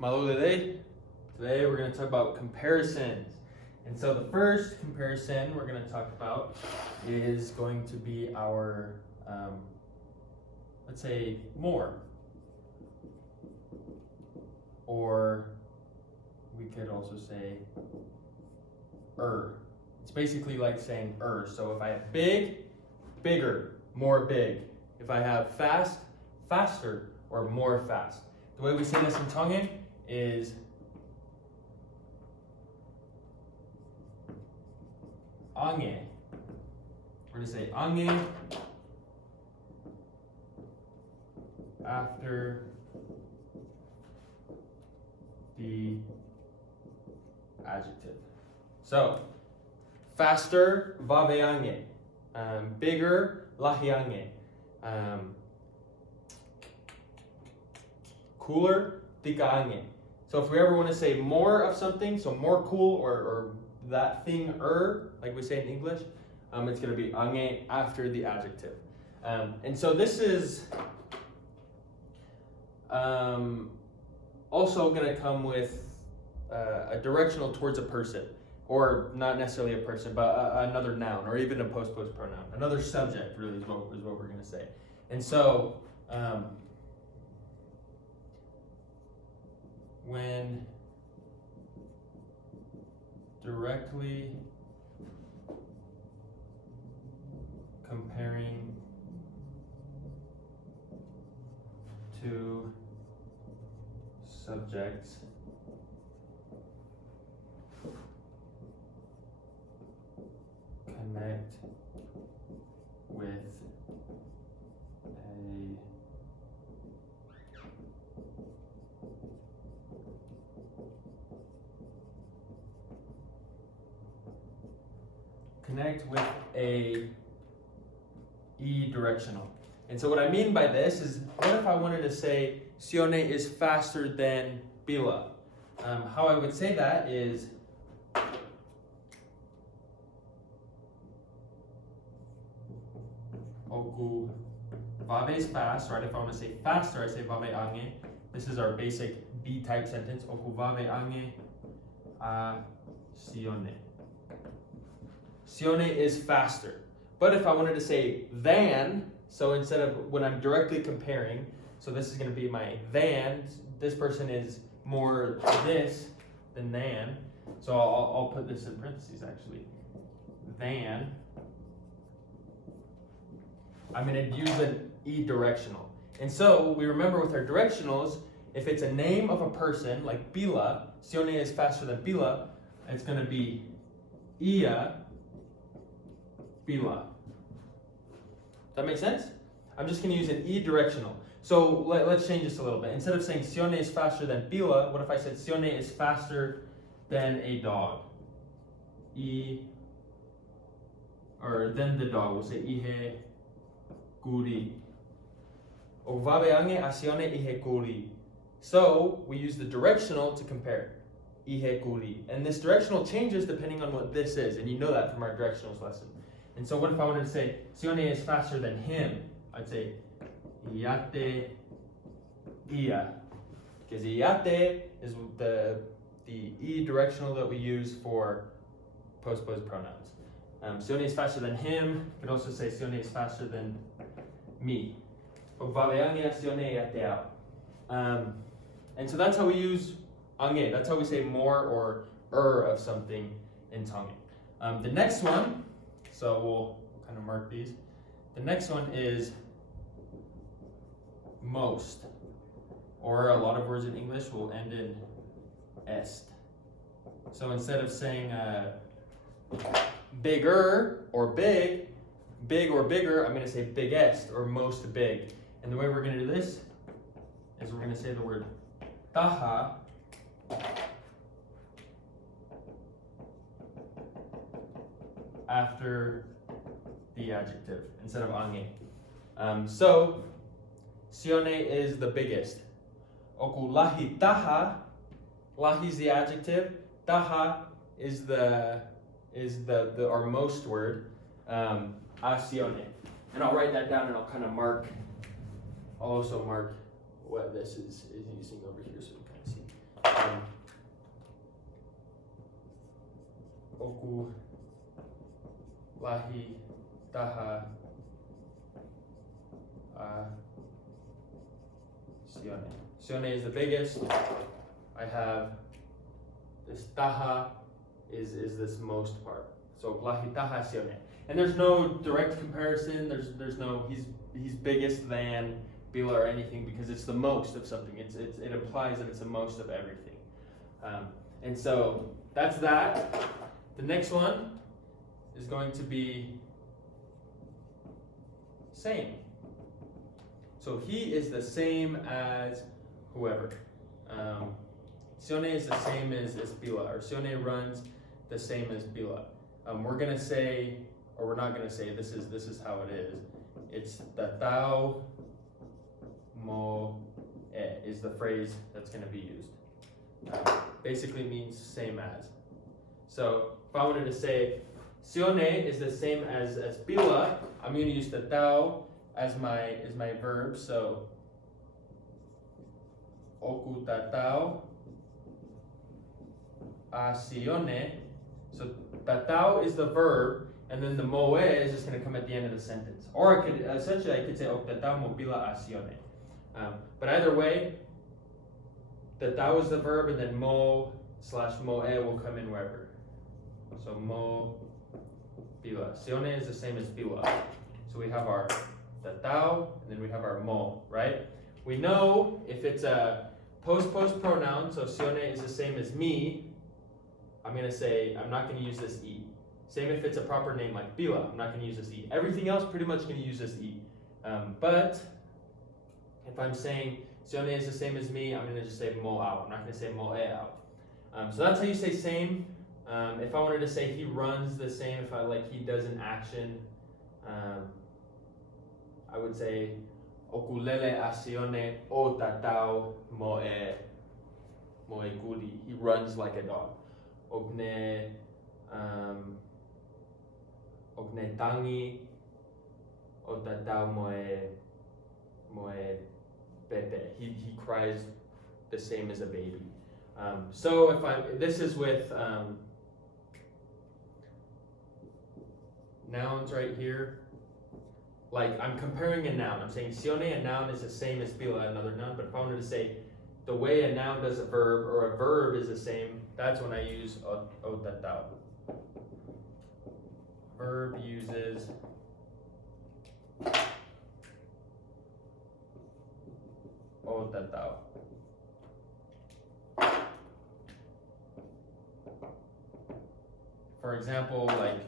Malo today we're going to talk about comparisons. And so the first comparison we're going to talk about is going to be our, let's say, more. Or we could also say It's basically like saying So if I have big, bigger, more big. If I have fast, faster, or more fast. The way we say this in Tongan is ange. We're going to say ange after the adjective. So, faster, vaveange. Bigger, lahiange. Cooler, tikaange. So if we ever want to say more of something, so more cool or that thing like we say in English, it's going to be ange after the adjective. And so this is also going to come with a directional towards a person, or not necessarily a person, but another noun, or even a post pronoun, another subject really is what we're going to say. And so when directly comparing two subjects, connect with a e-directional. And so what I mean by this is, what if I wanted to say Sione is faster than Bila? How I would say that is Oku Vave is fast, right? If I want to say faster, I say Vave ange. This is our basic B-type sentence. Oku Vave ange a Sione. Sione is faster. But if I wanted to say than, so instead of when I'm directly comparing, so this is going to be my than, this person is more this than. So I'll put this in parentheses actually. Than. I'm going to use an e-directional. And so we remember with our directionals, if it's a name of a person, like Bila, Sione is faster than Bila, it's going to be Ia Bila. That make sense? I'm just going to use an e-directional. So let's change this a little bit. Instead of saying Sione is faster than Bila, what if I said Sione is faster than a dog? Or than the dog, we'll say Ihe Guri. O vaveange a Sione Ihe Guri. So we use the directional to compare. Ihe Guri. And this directional changes depending on what this is. And you know that from our directionals lesson. And so what if I wanted to say Sione is faster than him? I'd say Iate Ia. Because Iate is the e-directional that we use for postposed pronouns. Sione is faster than him. You could also say Sione is faster than me. And so that's how we use ange. That's how we say more or of something in Tongan. The next one, so we'll kind of mark these. The next one is most, or a lot of words in English will end in est. So instead of saying bigger or big or bigger, I'm going to say biggest or most big. And the way we're going to do this is we're going to say the word taha after the adjective instead of ange. So Sione is the biggest. Oku lahi taha. Lahi is the adjective. Taha is the our most word. A Sione. And I'll write that down and I'll kind of mark. I'll also mark what this is using over here so you can kind of see. Oku, lahi, taha, sione. Sione is the biggest. I have this taha is this most part. So lahi taha sione. And there's no direct comparison. There's no he's biggest than bila or anything because it's the most of something. It implies that it's the most of everything. And so that's that. The next one is going to be same. So he is the same as whoever. Sione is the same as bila, or Sione runs the same as bila. We're gonna say, or we're not gonna say, this is how it is. It's tatao mo e is the phrase that's gonna be used. Basically means same as. So if I wanted to say Sione is the same as bila, I'm gonna use tatao as my verb. So oku tatao a sione. So tatao is the verb, and then the moe is just going to come at the end of the sentence. Or I could say oku tatao mo bila a sione. But either way, tatao is the verb, and then mo/moe will come in wherever. So mo bila. Sione is the same as bila. So we have our tatao, and then we have our mo, right? We know if it's a post pronoun, so sione is the same as me, I'm going to say, I'm not going to use this e. Same if it's a proper name like bila, I'm not going to use this e. Everything else pretty much going to use this e. But if I'm saying sione is the same as me, I'm going to just say mo out. I'm not going to say moe out. So that's how you say same. If I wanted to say he runs the same, if I like he does an action, I would say okulele asione o tatao moe guri. He runs like a dog. Ogne tangi o tatao moe pepe. He cries the same as a baby. So this is with nouns right here. Like I'm comparing a noun. I'm saying sione, a noun, is the same as bila, another noun. But if I wanted to say the way a noun does a verb, or a verb is the same, that's when I use o tatao. Verb uses o tatao. For example, like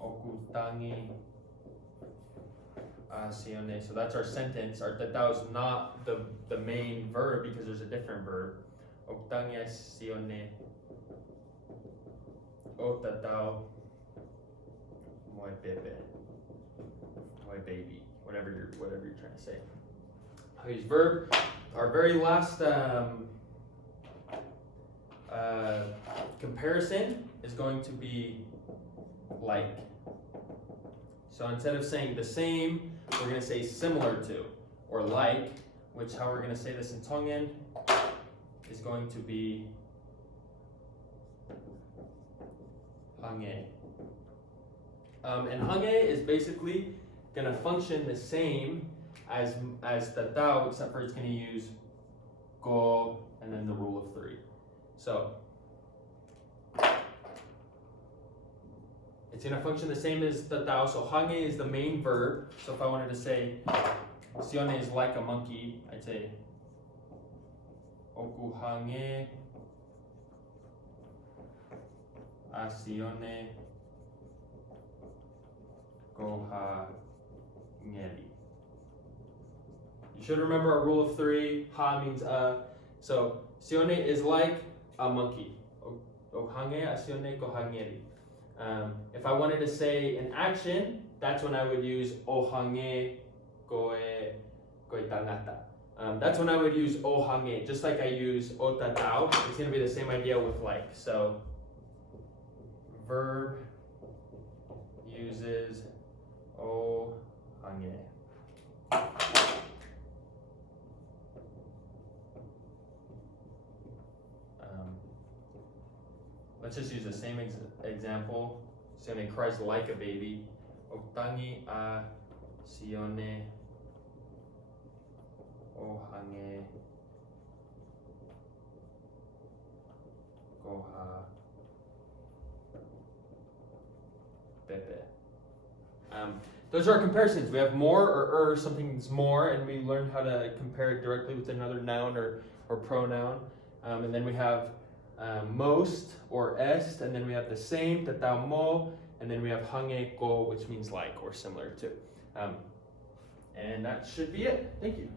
okutangi sione. So that's our sentence. Our tatao is not the main verb because there's a different verb. Okutangi sione o tatao moe pepe. Moe baby. Whatever you're trying to say. I'll use verb. Our very last comparison is going to be like. So instead of saying the same, we're going to say similar to, or like, which how we're going to say this in Tongan is going to be hange. And hange is basically going to function the same as tatao, except for it's going to use go and then the rule of three. So it's going to function the same as tatao. So hange is the main verb. So if I wanted to say sione is like a monkey, I'd say oku hange a sione go ha ngeli. You should remember our rule of three. Ha means so sione is like a monkey. O hange a sione go ha ngeli. If I wanted to say an action, that's when I would use o hange goe tangata. That's when I would use o hange, just like I use o tatao. It's going to be the same idea with like. So verb uses o hange. Let's just use the same example. Sione cries like a baby. Oktangi a Sione ohange goha pepe. Those are our comparisons. We have more or something's more, and we learned how to compare it directly with another noun or pronoun. And then we have most or est, and then we have the same, tatao mo, and then we have hange ko, which means like or similar to. And that should be it. Thank you.